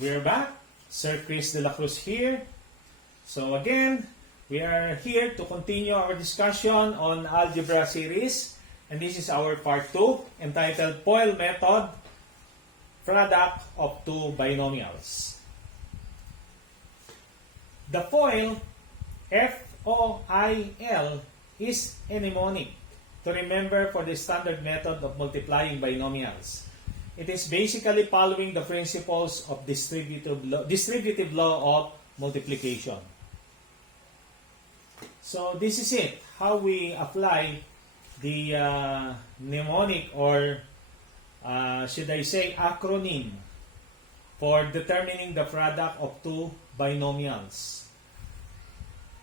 We're back. Sir Chris de la Cruz here. So again, we are here to continue our discussion on algebra series. And this is our part 2 entitled FOIL Method, Product of Two Binomials. The FOIL, F-O-I-L, is a mnemonic to remember for the standard method of multiplying binomials. It is basically following the principles of distributive law of multiplication. So this is it, how we apply the mnemonic, or should I say acronym, for determining the product of two binomials.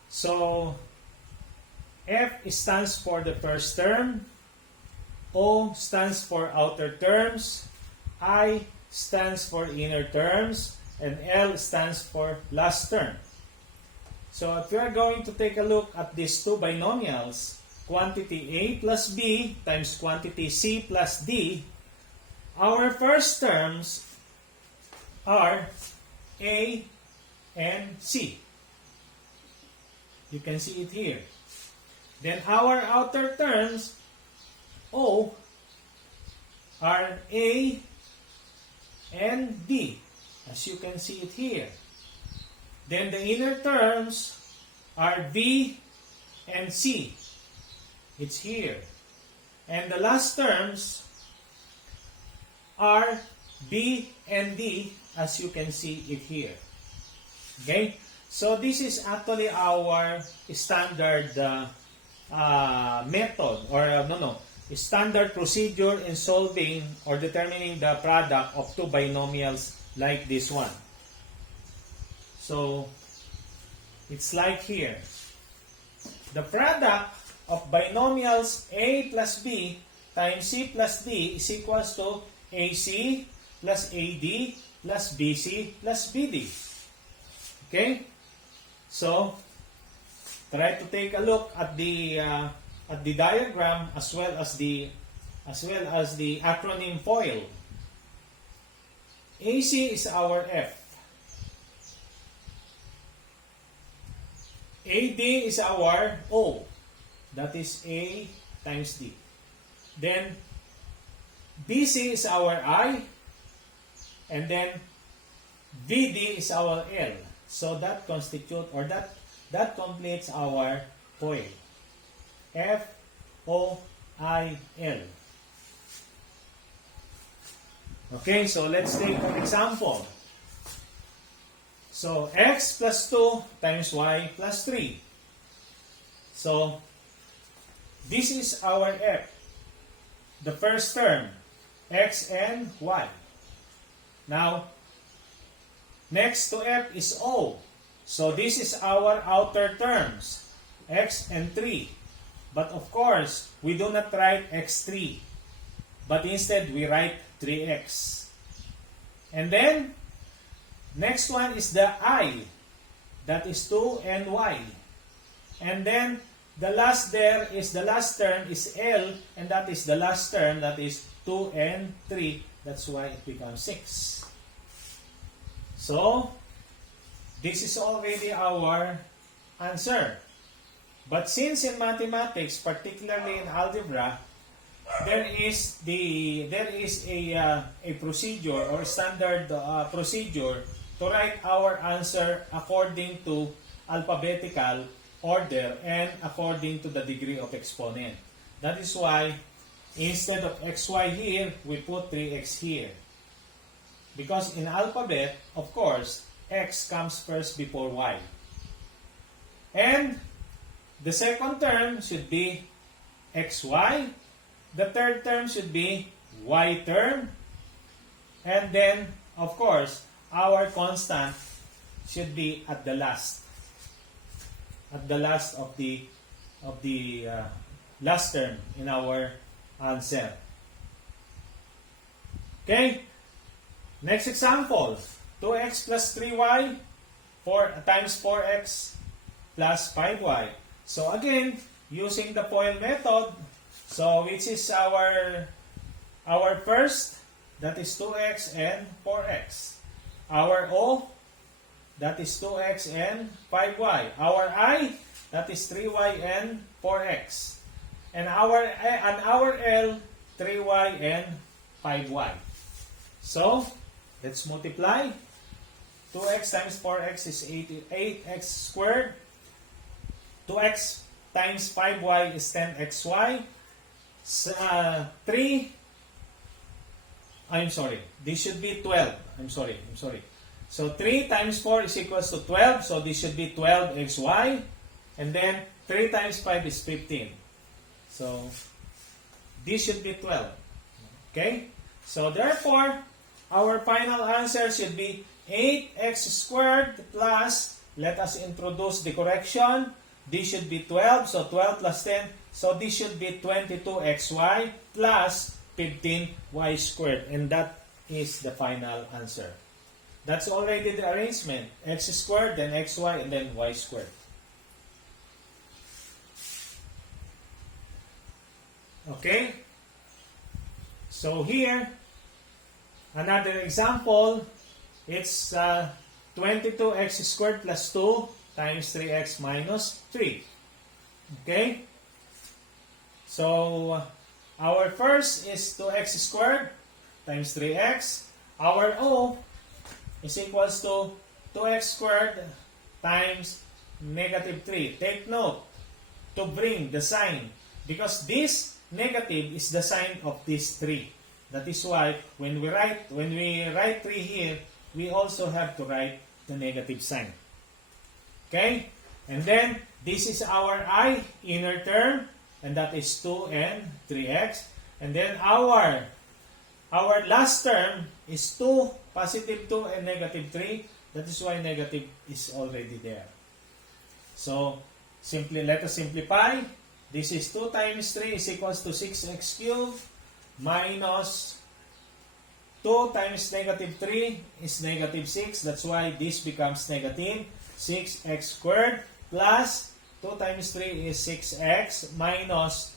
So F stands for the first term, O stands for outer terms, I stands for inner terms, and L stands for last term. So if we are going to take a look at these two binomials, quantity A plus B times quantity C plus D, our first terms are A and C. You can see it here. Then our outer terms, O, are A and D, as you can see it here. Then the inner terms are B and C. It's here. And the last terms are B and D, as you can see it here. Okay? So this is actually our standard method, or standard procedure in solving or determining the product of two binomials like this one. So it's like here. The product of binomials A plus B times C plus D is equals to AC plus AD plus BC plus BD. Okay? So try to take a look at the diagram as well as the acronym FOIL. AC is our F. AD is our O. That is A times D. Then BC is our I. And then BD is our L. So that constitutes, or that completes our FOIL. F-O-I-L. Okay, so let's take an example. So x plus 2 times y plus 3. So this is our F. The first term, x and y. Now, next to F is O. So this is our outer terms, x and 3. But of course, we do not write x3. But instead, we write 3x. And then, next one is the I. That is 2 and y. And then, the last term is L. And that is the last term, that is 2 and 3. That's why it becomes 6. So, this is already our answer. But since in mathematics, particularly in algebra, there is a procedure or standard procedure to write our answer according to alphabetical order and according to the degree of exponent. That is why instead of xy here, we put 3x here. Because in alphabet, of course, x comes first before y. And the second term should be xy. The third term should be y term. And then, of course, our constant should be at the last. At the last of the last term in our answer. Okay? Next example. 2x plus 3y times 4x plus 5y. So again, using the FOIL method, so which is our first, that is 2x and 4x. Our O, that is 2x and 5y. Our I, that is 3y and 4x. And our L, 3y and 5y. So, let's multiply. 2x times 4x is 8x squared. 2x times 5y is 10xy. 3, this should be 12. I'm sorry. So 3 times 4 is equals to 12. So this should be 12xy. And then 3 times 5 is 15. So this should be 12. Okay? So therefore, our final answer should be 8x squared plus, let us introduce the correction. This should be 12. So 12 plus 10. So this should be 22xy plus 15y squared. And that is the final answer. That's already the arrangement. X squared, then xy, and then y squared. Okay? So here, another example, it's 22x squared plus 2 times 3x minus 3. Okay? So, our first is 2x squared times 3x. Our O is equals to 2x squared times negative 3. Take note to bring the sign, because this negative is the sign of this 3. That is why when we write 3 here, we also have to write the negative sign. Okay? And then this is our I, inner term, and that is 2 and 3x. And then our last term is 2, positive 2 and negative 3. That is why negative is already there. So, let us simplify. This is 2 times 3 is equals to 6x cubed minus 2 times negative 3 is negative 6. That's why this becomes negative 6x squared plus 2 times 3 is 6x minus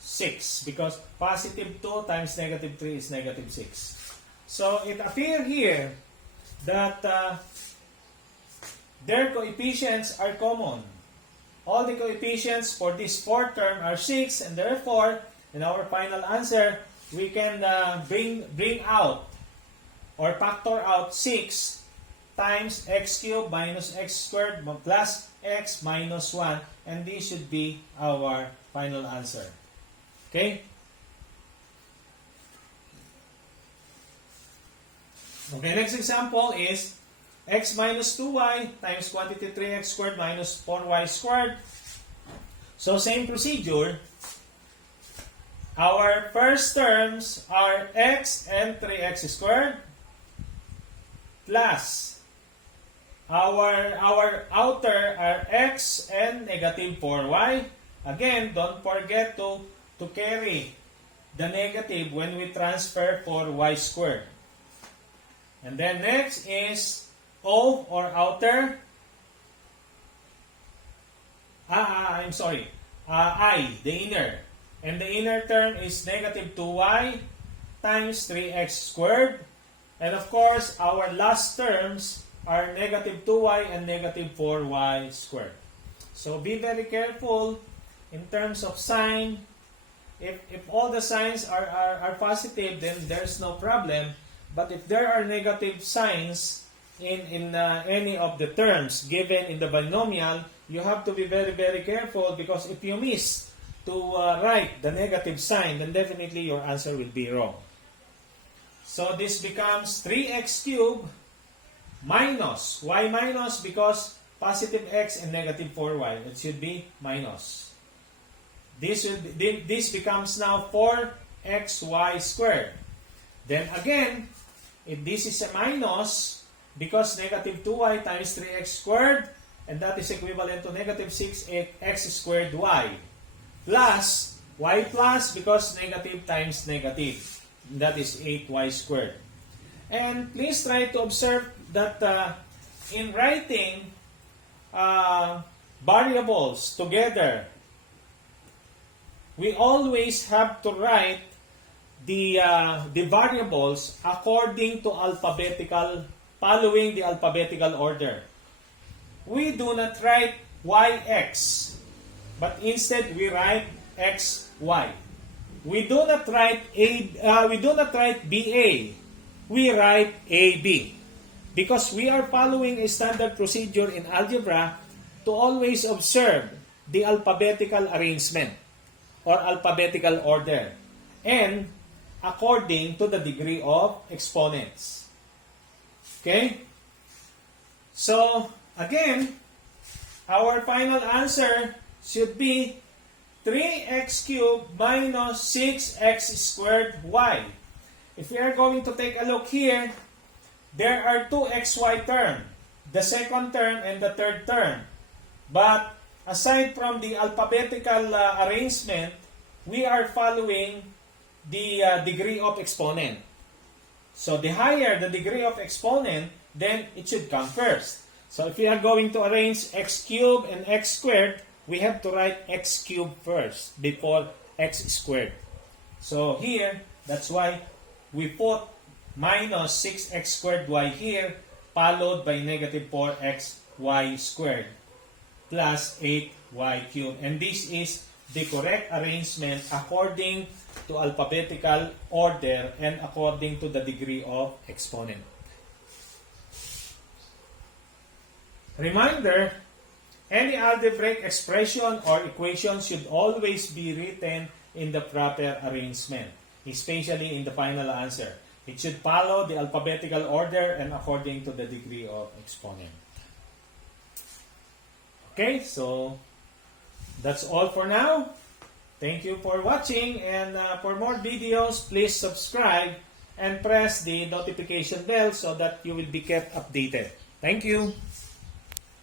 6, because positive 2 times negative 3 is negative 6. So it appears here that their coefficients are common. All the coefficients for this fourth term are 6, and therefore, in our final answer, we can bring out or factor out 6 times x cubed minus x squared plus x minus 1, and this should be our final answer. Okay? Okay, next example is x minus 2y times quantity 3x squared minus 4y squared. So, same procedure. Our first terms are x and 3x squared plus our outer are x and negative 4y. Again, don't forget to carry the negative when we transfer 4y squared. And then next is O, or outer. I, the inner. And the inner term is negative 2y times 3x squared. And of course, our last terms are negative 2y and negative 4y squared. So be very careful in terms of sign. If all the signs are positive, then there's no problem. But if there are negative signs in any of the terms given in the binomial, you have to be very, very careful, because if you miss to write the negative sign, then definitely your answer will be wrong. So this becomes 3x cubed minus, why minus? Because positive x and negative 4y, it should be minus. This becomes now 4xy squared. Then again, if this is a minus, because negative 2y times 3x squared, and that is equivalent to negative 6x squared y. Plus, y plus, because negative times negative. That is 8y squared. And please try to observe that in writing variables together, we always have to write the variables according to alphabetical following the alphabetical order. We do not write YX, but instead we write XY. We do not write BA. We write AB. Because we are following a standard procedure in algebra to always observe the alphabetical arrangement or alphabetical order and according to the degree of exponents. Okay? So, again, our final answer should be 3x cubed minus 6x squared y. If we are going to take a look here, there are two xy terms, the second term and the third term. But aside from the alphabetical arrangement, we are following the degree of exponent. So the higher the degree of exponent, then it should come first. So if we are going to arrange x cubed and x squared, we have to write x cubed first before x squared. So here, that's why we put minus 6x squared y here, followed by negative 4xy squared plus 8y cubed. And this is the correct arrangement according to alphabetical order and according to the degree of exponent. Reminder, any algebraic expression or equation should always be written in the proper arrangement, especially in the final answer. It should follow the alphabetical order and according to the degree of exponent. Okay, so that's all for now. Thank you for watching, and for more videos, please subscribe and press the notification bell so that you will be kept updated. Thank you.